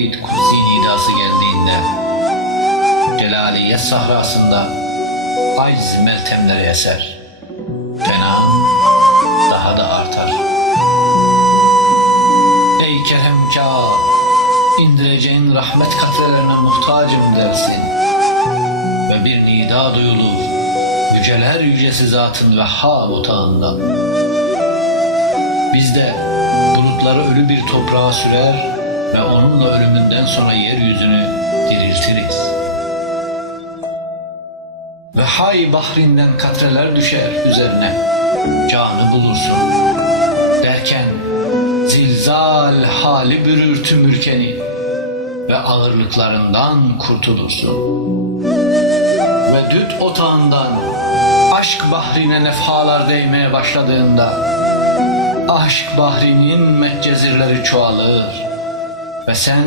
Mürşid Kuzi nidası geldiğinde Celaliye sahrasında Ayz meltemleri eser. Fena daha da artar. Ey keremkâr indireceğin rahmet katrelerine muhtacım dersin. Ve bir nida duyulur Yüceler yücesi zatın Vehhab otağından. Biz de bulutları ölü bir toprağa sürer ve onunla ölümünden sonra yeryüzünü diriltiriz. Ve hay bahrinden katreler düşer üzerine, canı bulursun. Derken zilzal hali bürür tüm ülkeni ve ağırlıklarından kurtulursun. Ve düt otağından aşk bahrine nefhalar değmeye başladığında aşk bahrinin meccezirleri çoğalır ve sen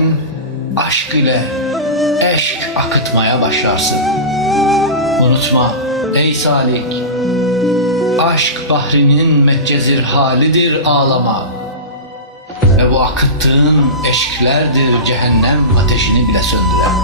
aşk ile eşk akıtmaya başlarsın. Unutma ey salik, aşk bahrinin meccezir halidir ağlama. Ve bu akıttığın eşklerdir cehennem ateşini bile söndüren.